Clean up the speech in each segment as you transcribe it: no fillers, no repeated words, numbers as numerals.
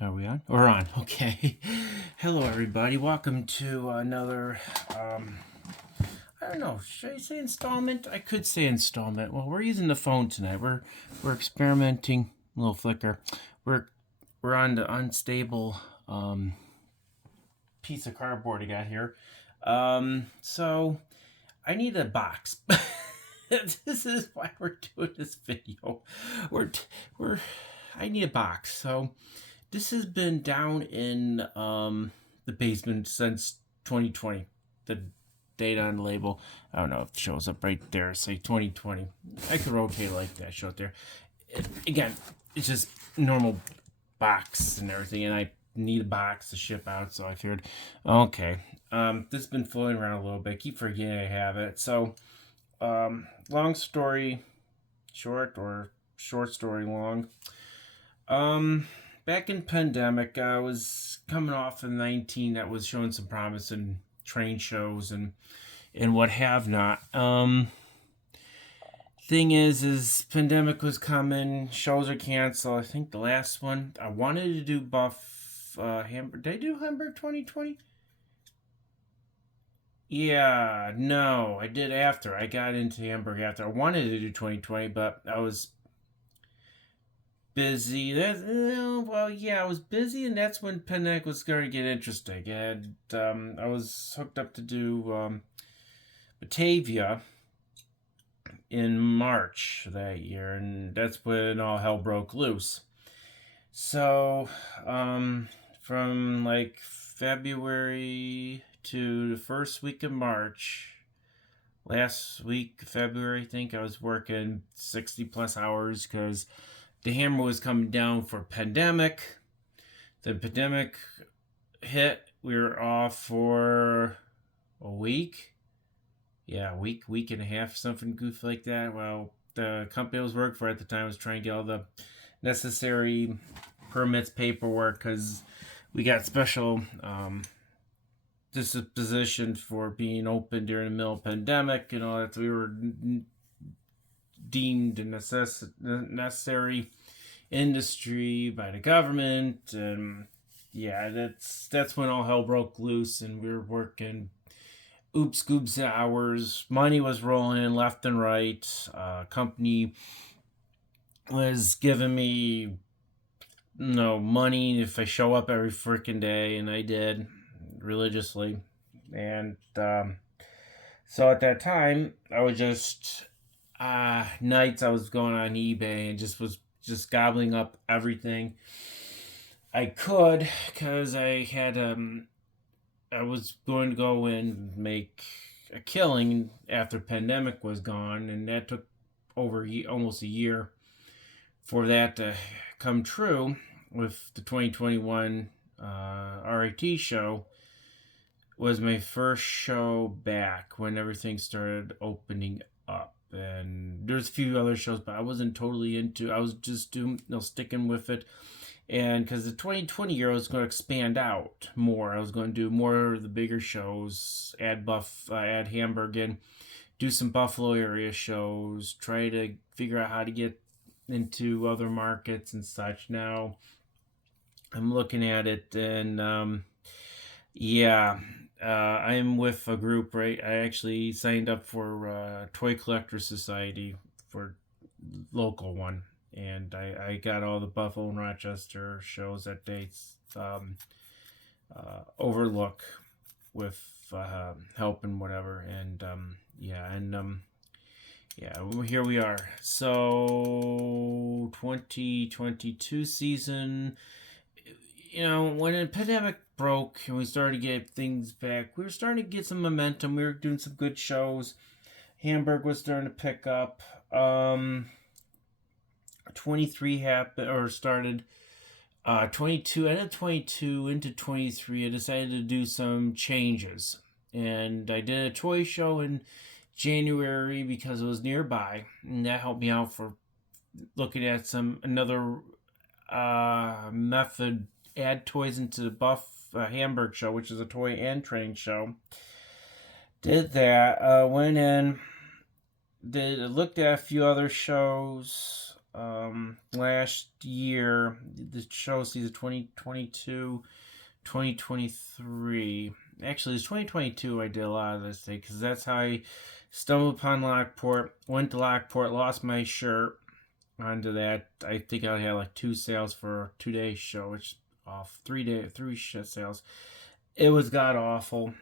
Are we on? We're on. Okay. Hello, everybody. Welcome to another, I don't know, should I say installment? I could say installment. Well, we're using the phone tonight. We're experimenting. A little flicker. We're on the unstable piece of cardboard I got here. So I need a box. This is why we're doing this video. We're I need a box. So this has been down in the basement since 2020. The date on the label, I don't know if it shows up right there. Say 2020. I could rotate like that. Show it there. Again, it's just normal box and everything, and I need a box to ship out. So I figured, okay, this has been floating around a little bit. I keep forgetting I have it. So, long story short, or short story long. Back in pandemic, I was coming off of 19 that was showing some promise in train shows and what have not. Thing is pandemic was coming, shows are canceled. I think the last one I wanted to do Hamburg. Did I do Hamburg 2020? Yeah, no, I did after. I got into Hamburg after. I wanted to do 2020, but I was busy. I was busy, and that's when pandemic was going to get interesting. And I was hooked up to do Batavia in March that year, and that's when all hell broke loose. So, from like February to the first week of March, last week, February, I think, I was working 60 plus hours because the hammer was coming down for pandemic. The pandemic hit. We were off for a week. Yeah, week and a half, something goofy like that. Well, the company I was working for at the time was trying to get all the necessary permits, paperwork, because we got special disposition for being open during the middle of pandemic and all that. So we were deemed a necessary industry by the government, and yeah, that's when all hell broke loose, and we were working oops scoops hours. Money was rolling in left and right. Company was giving me money if I show up every freaking day, and I did religiously. And so at that time, I was just nights I was going on eBay and was gobbling up everything I could, because I had I was going to go and make a killing after pandemic was gone, and that took over almost a year for that to come true. With the 2021 RIT show was my first show back when everything started opening up, and there's a few other shows, but I wasn't totally into. I was just sticking with it, and because the 2020 year was going to expand out more, I was going to do more of the bigger shows, add Hamburg in, do some Buffalo area shows, try to figure out how to get into other markets and such. Now I'm looking at it, and I'm with a group, right? I actually signed up for Toy Collector Society, for local one, and I got all the Buffalo and Rochester shows that they overlook with help and whatever, and here we are. So 2022 season, when the pandemic broke and we started to get things back, we were starting to get some momentum. We were doing some good shows. Hamburg was starting to pick up. 23 happened or started. 22, end of 22 into 23, I decided to do some changes. And I did a toy show in January because it was nearby, and that helped me out for looking at another method. Add toys into the Hamburg show, which is a toy and train show. Did that. Went in. Looked at a few other shows. last year, the show season 2022, 2023. Actually, it's 2022 I did a lot of this thing because that's how I stumbled upon Lockport, went to Lockport, lost my shirt onto that. I think I had like 2 sales for a 2 day show, which off 3 sales. It was god awful.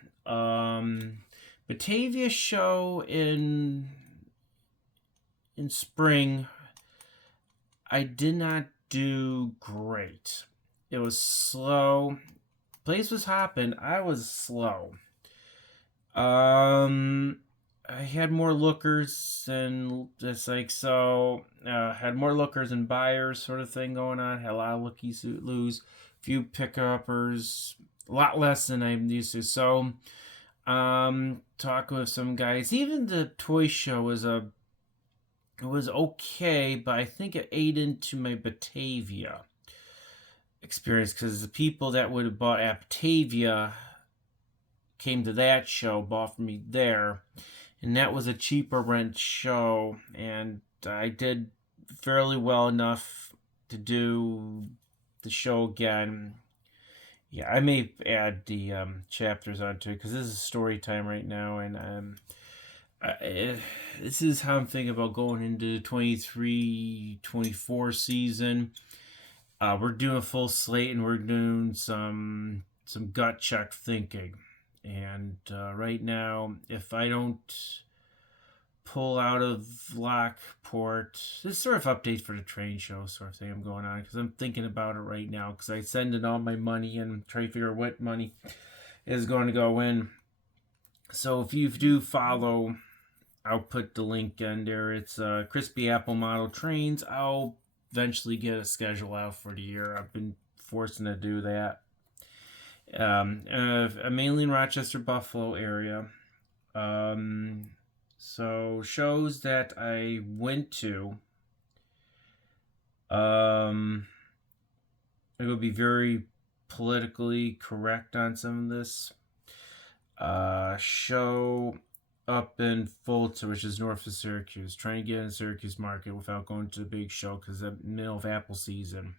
Batavia show in spring, I did not do great. It was slow. Place was hopping. I was slow. I had more lookers and just like so. Had more lookers and buyers, sort of thing going on. Had a lot of lookies lose, few pick-uppers, a lot less than I'm used to. So, talking with some guys. Even the toy show was okay, but I think it ate into my Batavia experience because the people that would have bought at Batavia came to that show, bought from me there, and that was a cheaper rent show, and I did fairly well enough to do the show again. Yeah, I may add the chapters onto it because this is story time right now, and this is how I'm thinking about going into the 23-24 season. We're doing a full slate and we're doing some gut check thinking. And right now, if I don't pull out of Lockport, this sort of update for the train show sort of thing I'm going on because I'm thinking about it right now because I send in all my money and try to figure out what money is going to go in. So if you do follow, I'll put the link in there. It's Crispy Apple Model Trains. I'll eventually get a schedule out for the year. I've been forcing to do that. Mainly in Rochester, Buffalo area. So shows that I went to. I'm going to be very politically correct on some of this. Show up in Fulton, which is north of Syracuse, trying to get in the Syracuse market without going to the big show because the middle of apple season.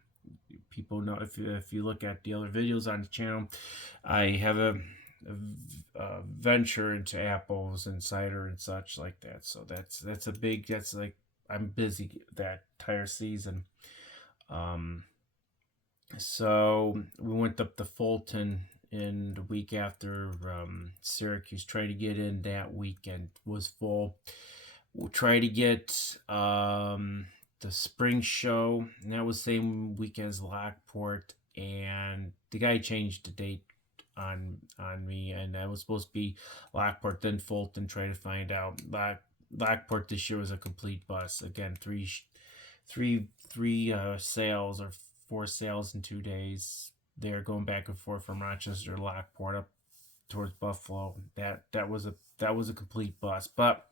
People know if you look at the other videos on the channel, I have a venture into apples and cider and such like that. So that's like I'm busy that entire season. So we went up to Fulton in the week after Syracuse, tried to get in that weekend, was full. We'll try to get the spring show, and that was the same weekend as Lockport, and the guy changed the date on me, and that was supposed to be Lockport, then Fulton. Try to find out Lockport this year was a complete bust. Again, three sales or 4 sales in 2 days. They're going back and forth from Rochester to Lockport up towards Buffalo. That was a complete bust, but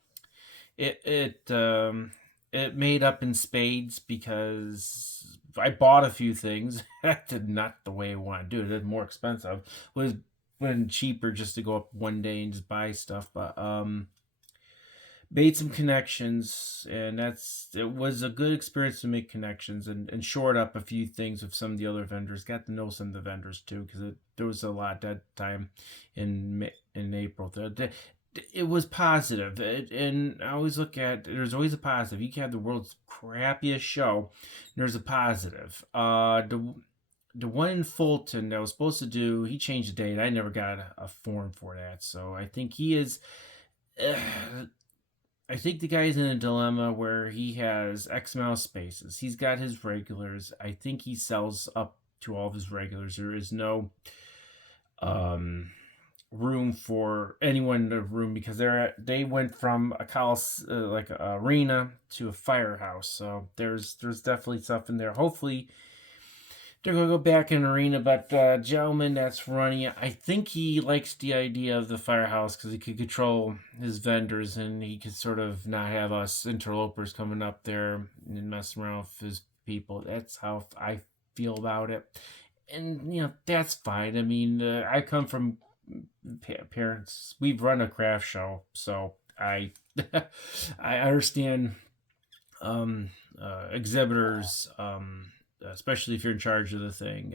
it made up in spades because I bought a few things. That did not the way I want to do it. It's more expensive. It was been cheaper just to go up one day and just buy stuff, but made some connections, and it was a good experience to make connections and short up a few things with some of the other vendors. Got to know some of the vendors too because there was a lot that time in April. It was positive, and I always look at there's always a positive. You can have the world's crappiest show, and there's a positive. The one in Fulton that I was supposed to do, he changed the date. I never got a form for that, so I think he is. I think the guy's in a dilemma where he has X amount of spaces. He's got his regulars. I think he sells up to all of his regulars. There is no room for anyone in the room because they went from a like an arena to a firehouse. So there's definitely stuff in there. Hopefully they're gonna go back in arena, but gentleman that's running it, I think he likes the idea of the firehouse because he could control his vendors and he could sort of not have us interlopers coming up there and messing around with his people. That's how I feel about it, and that's fine. I mean, I come from parents. We've run a craft show, so I I understand exhibitors, especially if you're in charge of the thing.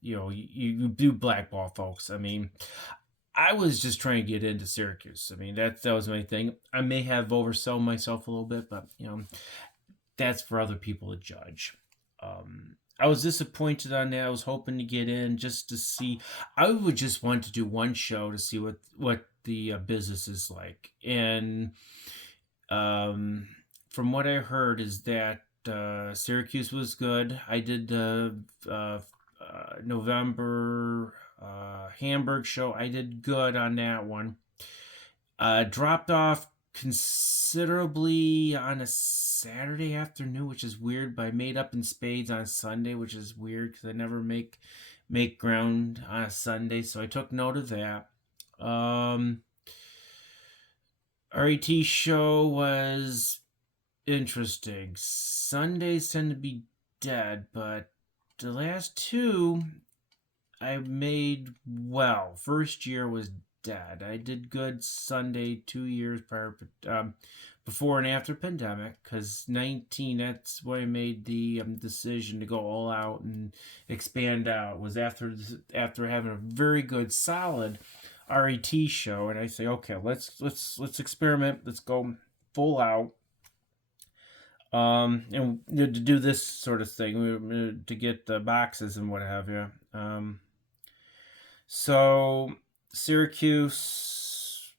You do blackball folks. I mean, I was just trying to get into Syracuse. I mean, that was my thing. I may have oversold myself a little bit, but that's for other people to judge. I was disappointed on that. I was hoping to get in just to see. I would just want to do one show to see what the business is like, and um, from what I heard is that Syracuse was good. I did the November Hamburg show. I did good on that one. Dropped off considerably on a Saturday afternoon, which is weird. But I made up in spades on Sunday, which is weird because I never make ground on a Sunday. So I took note of that. RIT show was interesting. Sundays tend to be dead, but the last two I made well. First year was dead. I did good Sunday 2 years prior, before and after pandemic, because 19, that's when I made the decision to go all out and expand out. Was after having a very good solid RET show, and I say, okay, let's experiment. Let's go full out. And to do this sort of thing, to get the boxes and what have you. So Syracuse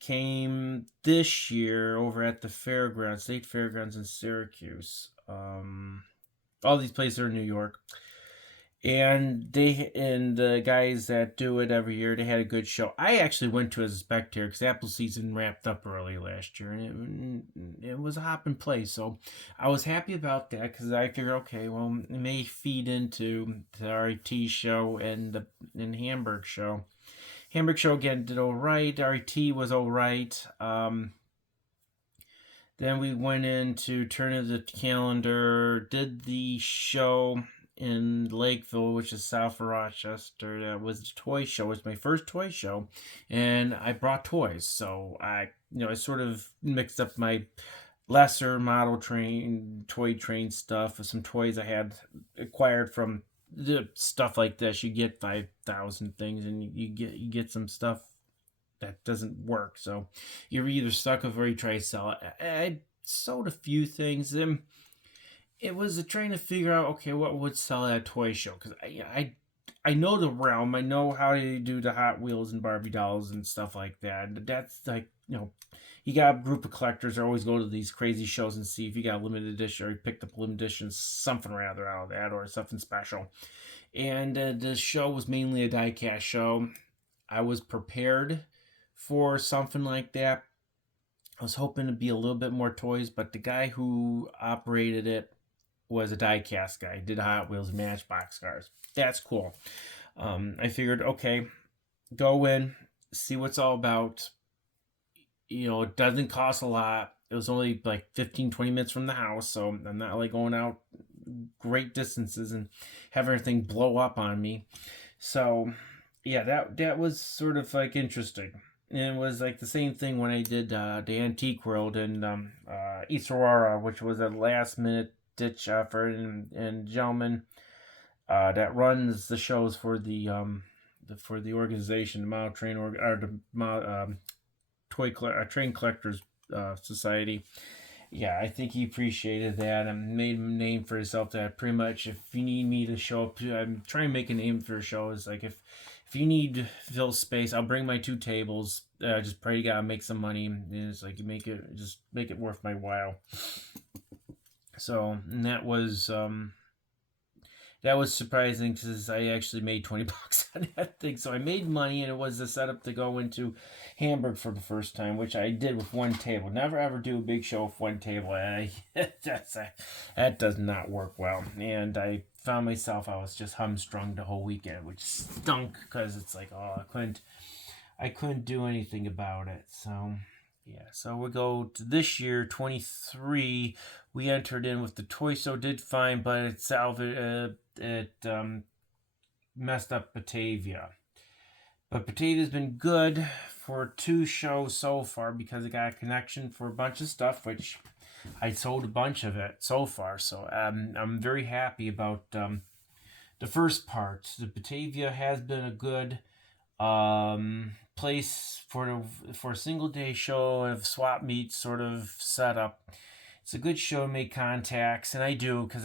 came this year over at the fairgrounds, state fairgrounds in Syracuse. All these places are in New York. And the guys that do it every year, they had a good show. I actually went to as a spectator because Apple season wrapped up early last year, and it was a hopping place. So I was happy about that because I figured, okay, well, it may feed into the RIT show and the Hamburg show. Hamburg show again did all right. RIT was all right. Then we went into turn of the calendar, did the show in Lakeville, which is south of Rochester. That was the toy show. It was my first toy show, and I brought toys. So I sort of mixed up my lesser model toy train stuff with some toys I had acquired from the stuff like this. You get 5,000 things, and you get some stuff that doesn't work. So you're either stuck with or you try to sell it. I sold a few things. Then it was trying to figure out, okay, what would sell at a toy show, because I know the realm. I know how to do the Hot Wheels and Barbie dolls and stuff like that. That's like, you got a group of collectors that always go to these crazy shows and see if you got a limited edition or you picked up a limited edition, something rather out of that, or something special. And the show was mainly a die-cast show. I was prepared for something like that. I was hoping to be a little bit more toys, but the guy who operated it was a die-cast guy. Did Hot Wheels and Matchbox cars. That's cool. I figured, okay, go in, see what's all about. It doesn't cost a lot. It was only like 15, 20 minutes from the house, so I'm not like going out great distances and have everything blow up on me. So, yeah, that was sort of like interesting. And it was like the same thing when I did the Antique World in East Aurora, which was a last minute ditch effort, and gentleman that runs the shows for the organization, the Model Train or the Train Collectors Society. Yeah, I think he appreciated that and made a name for himself. That pretty much, if you need me to show up, I'm trying to make a name for a show. It's like if you need to fill space, I'll bring my 2 tables. Just pray to God make some money. And it's like you make it worth my while. So, and that was surprising because I actually made $20 on that thing. So I made money, and it was a setup to go into Hamburg for the first time, which I did with one table. Never ever do a big show with one table. That does not work well. And I found myself, I was just humstrung the whole weekend, which stunk because it's like, oh, I couldn't do anything about it. So yeah, so we go to this year, 23. We entered in with the toy show, did fine, but it messed up Batavia. But Batavia's been good for 2 shows so far because it got a connection for a bunch of stuff, which I sold a bunch of it so far, so I'm very happy about the first part. The Batavia has been a good place for a single day show of swap meet sort of setup. It's a good show to make contacts, and I do because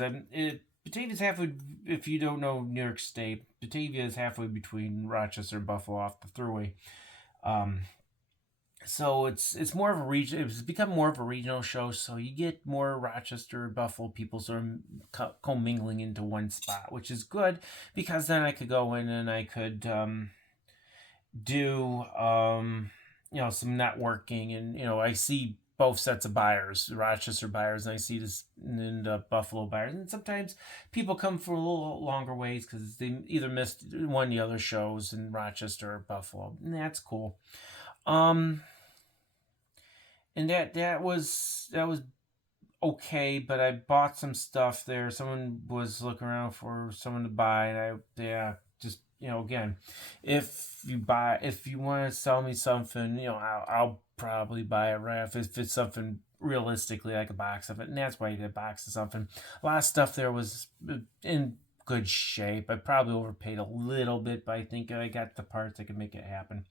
Batavia's halfway. If you don't know New York State, Batavia is halfway between Rochester and Buffalo off the thruway. Um, so it's more of a region. It's become more of a regional show, so you get more Rochester, Buffalo people sort of commingling into one spot, which is good because then I could go in and I could do some networking, and I see both sets of buyers, Rochester buyers, and I see this and Buffalo buyers, and sometimes people come for a little longer ways because they either missed one of the other shows in Rochester or Buffalo, and that's cool. Um, and that was okay, but I bought some stuff there. Someone was looking around for someone to buy, and just again, if you want to sell me something, I'll probably buy it right if it's something realistically like a box of it, and that's why you did a box of something. A lot of stuff there was in good shape. I probably overpaid a little bit, but I think I got the parts that could make it happen.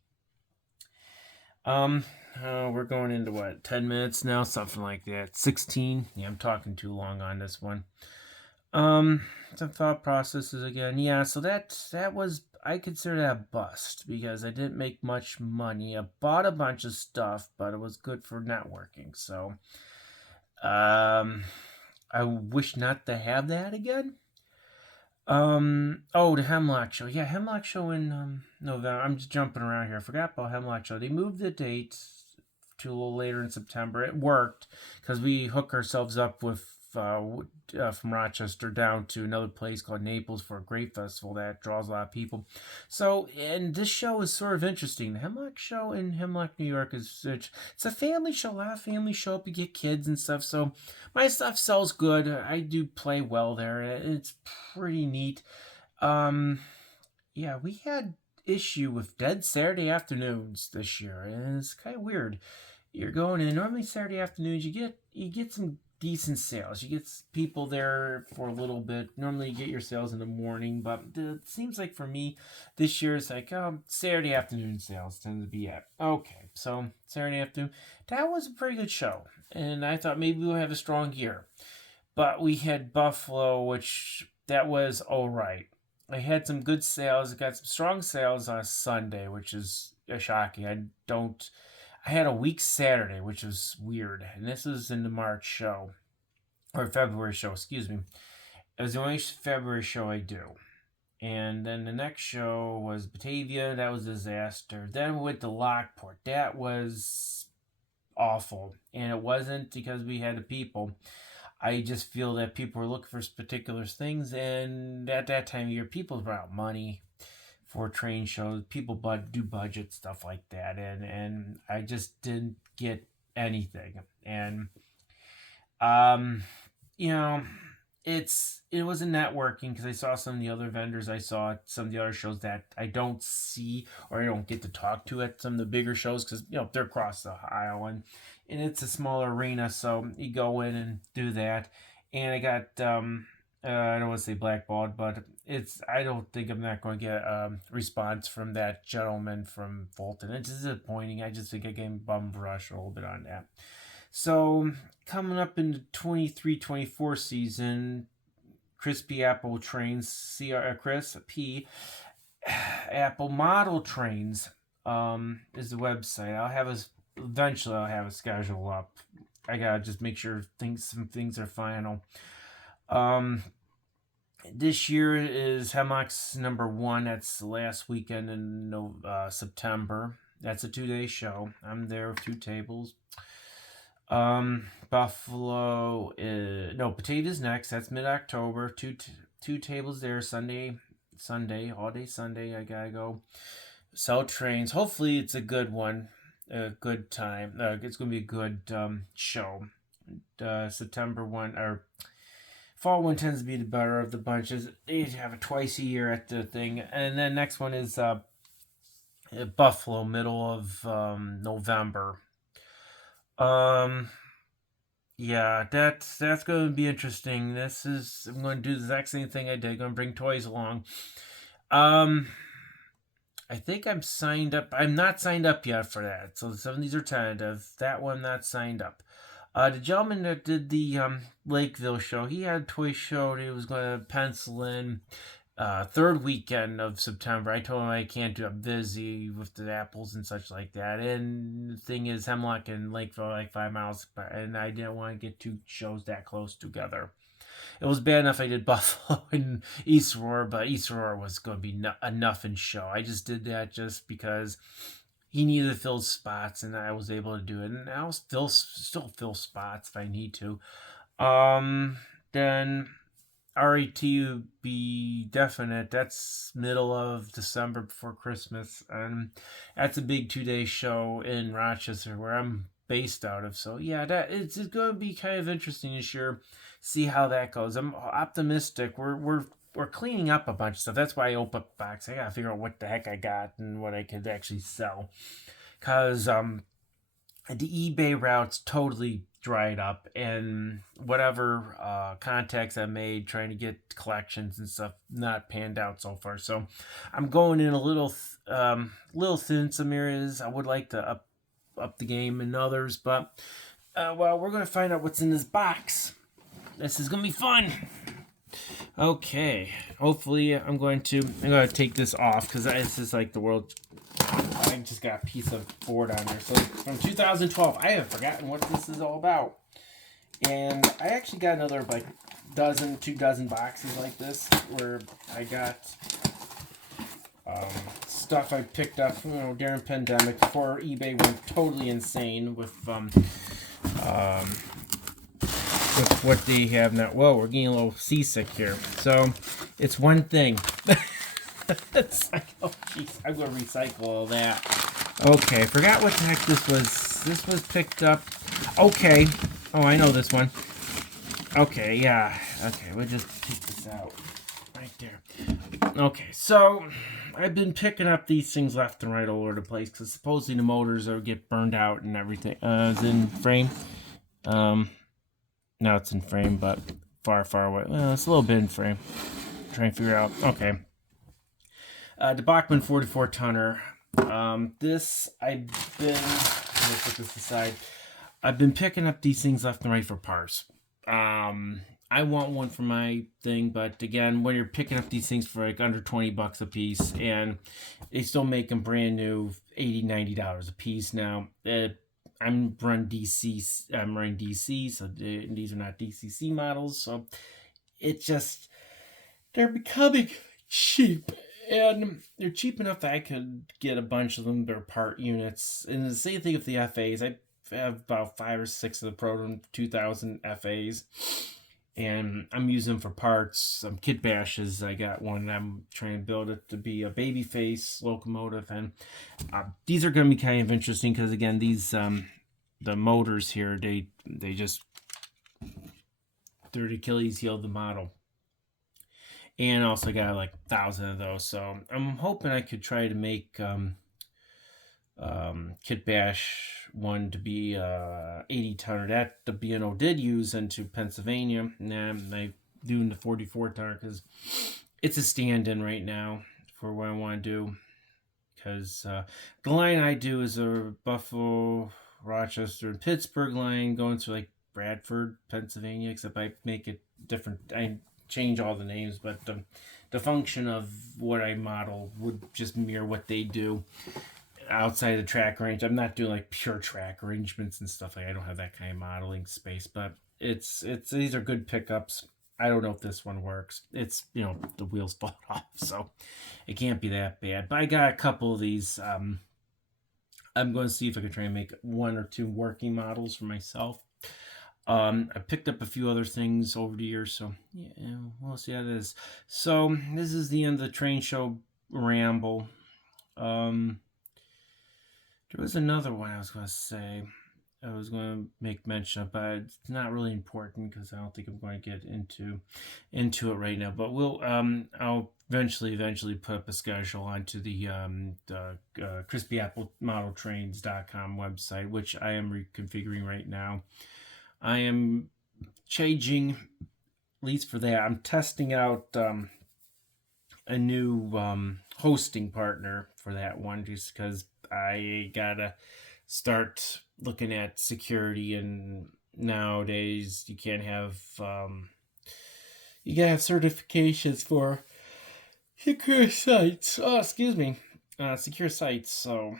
Um, we're going into what, 10 minutes now, something like that. 16. Yeah, I'm talking too long on this one. Some thought processes again. Yeah, so that was, I consider that a bust because I didn't make much money. I bought a bunch of stuff, but it was good for networking. So, I wish not to have that again. The Hemlock show. Yeah, Hemlock show in November. I'm just jumping around here. I forgot about Hemlock show. They moved the date to a little later in September. It worked because we hook ourselves up with from Rochester down to another place called Naples for a great festival that draws a lot of people. So, and this show is sort of interesting. The Hemlock show in Hemlock, New York it's a family show. A lot of families show up to get kids and stuff. So my stuff sells good. I do play well there. It's pretty neat. Um, yeah, we had issue with dead Saturday afternoons this year, and it's kind of weird. You're going in normally Saturday afternoons. You get some decent sales. You get people there for a little bit. Normally, you get your sales in the morning, but it seems like for me, this year it's like Saturday afternoon sales tend to be at. Okay, so Saturday afternoon, that was a pretty good show, and I thought maybe we'll have a strong year, but we had Buffalo, which that was all right. I had some good sales. I got some strong sales on a Sunday, which is shocking. I had a weak Saturday, which was weird. And this was in the March show, or February show, excuse me. It was the only February show I do. And then the next show was Batavia. That was a disaster. Then we went to Lockport. That was awful. And it wasn't because we had the people. I just feel that people were looking for particular things. And at that time of year, people were out money for train shows. People do budget stuff like that, and I just didn't get anything. And um, you know, it wasn't networking because I saw some of the other vendors. I saw some of the other shows that I don't see or I don't get to talk to at some of the bigger shows because they're across the aisle, and it's a smaller arena, so you go in and do that. And I got I don't want to say blackballed, but I don't think I'm not going to get a response from that gentleman from Fulton. It's disappointing. I just think I get bum rush a little bit on that. So coming up in the 23-24 season, Crispy Apple Trains, Chris P. Apple Model Trains is the website. Eventually I'll have a schedule up. I gotta just make sure some things are final. This year is Hemlock's number 1. That's the last weekend in September. That's a 2-day show. I'm there with 2 tables. Buffalo Batavia's next. That's mid-October. Two tables there. Sunday, all day Sunday. I gotta go sell trains. Hopefully it's a good one, a good time. It's gonna be a good show. September 1 or fall one tends to be the better of the bunches. They have it twice a year at the thing, and then next one is Buffalo, middle of November. Um, Yeah, that's going to be interesting. I'm going to do the exact same thing I did. Going to bring toys along. Um, I think I'm signed up. I'm not signed up yet for that. So some of these are tentative. That one not signed up. The gentleman that did the Lakeville show, he had a toy show that he was going to pencil in third weekend of September. I told him I can't do it. I'm busy with the apples and such like that. And the thing is, Hemlock and Lakeville are like 5 miles apart, and I didn't want to get two shows that close together. It was bad enough I did Buffalo and East Aurora, but East Aurora was going to be a nothing show. I just did that just because he needed to fill spots, and I was able to do it. And I'll still fill spots if I need to. Then RIT would be definite. That's middle of December before Christmas, and that's a big 2 day show in Rochester where I'm based out of. So yeah, that it's going to be kind of interesting this year. See how that goes. I'm optimistic. We're cleaning up a bunch of stuff. That's why I opened up the box. I gotta figure out what the heck I got and what I could actually sell, cause the eBay route's totally dried up, and whatever contacts I made trying to get collections and stuff not panned out so far. So I'm going in a little thin some areas. I would like to up the game in others, but well, we're gonna find out what's in this box. This is gonna be fun. Okay, hopefully I'm gonna take this off because this is like the world. I just got a piece of board on there. So from 2012, I have forgotten what this is all about. And I actually got another like 2 dozen boxes like this where I got stuff I picked up, during pandemic before eBay went totally insane with what they have now. Whoa, we're getting a little seasick here. So it's one thing. It's like, oh jeez, I'm gonna recycle all that. Okay, forgot what the heck this was. This was picked up. Okay. Oh, I know this one. Okay, yeah. Okay, we'll just take this out. Right there. Okay, so I've been picking up these things left and right all over the place because supposedly the motors will get burned out and everything. It's in frame. Now it's in frame, but far away. Well, it's a little bit in frame. Trying to figure out. Okay. The Bachmann 44 tonner. This I've been. Let me put this aside. I've been picking up these things left and right for parts. I want one for my thing, but again, when you're picking up these things for like under $20 a piece, and they still make them brand new, $80-$90 a piece now. I'm running DC, so these are not DCC models, so it just they're becoming cheap. And they're cheap enough that I could get a bunch of them. They're part units. And the same thing with the FAs. I have about 5 or 6 of the Proton 2000 FAs. And I'm using them for parts. Some kit bashes. I got one and I'm trying to build it to be a babyface locomotive. And these are going to be kind of interesting because, again, these the motors here, they just, they're the Achilles heel of the model. And also got like 1,000 of those. So I'm hoping I could try to make Kit Bash one to be 80 tonner. That the B&O did use into Pennsylvania. And I'm doing the 44 tonner because it's a stand-in right now for what I want to do. Because the line I do is a Buffalo, Rochester, and Pittsburgh line going through like Bradford, Pennsylvania, except I make it different. I change all the names, but the function of what I model would just mirror what they do outside of the track range. I'm not doing like pure track arrangements and stuff like I don't have that kind of modeling space, but it's these are good pickups. I don't know if this one works. It's the wheels fall off, so it can't be that bad. But I got a couple of these. I'm going to see if I can try and make 1 or 2 working models for myself. I picked up a few other things over the years, so yeah, we'll see how it is. So this is the end of the train show ramble. There was another one I was going to say. I was going to make mention of, but it's not really important because I don't think I'm going to get into it right now. But I'll eventually put up a schedule onto the crispyapplemodeltrains.com website, which I am reconfiguring right now. I am changing, at least for that, I'm testing out a new hosting partner for that one, just because I gotta start looking at security. And nowadays you can't have you gotta have certifications for secure sites. Oh, excuse me, secure sites. So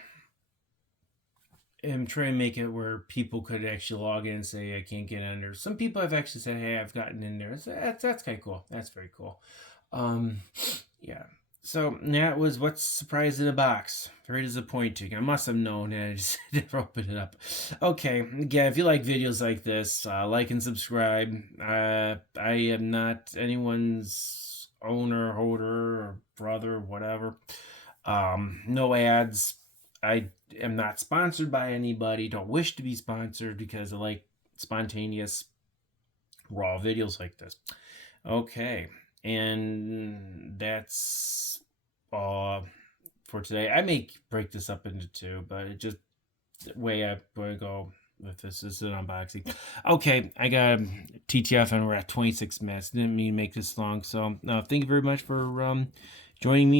I'm trying to make it where people could actually log in and say I can't get in there. Some people have actually said, "Hey, I've gotten in there." So that's kind of cool. That's very cool. Um, yeah. So that was what's surprised in a box. Very disappointing. I must have known, and I just never opened it up. Okay, again, if you like videos like this, like and subscribe. I am not anyone's owner, holder, or brother, whatever. No ads. I am not sponsored by anybody. Don't wish to be sponsored because I like spontaneous, raw videos like this. Okay, and that's all for today. I may break this up into two, but it just the way I'm going to go with this is an unboxing. Okay, I got TTF and we're at 26 minutes. Didn't mean to make this long. So thank you very much for joining me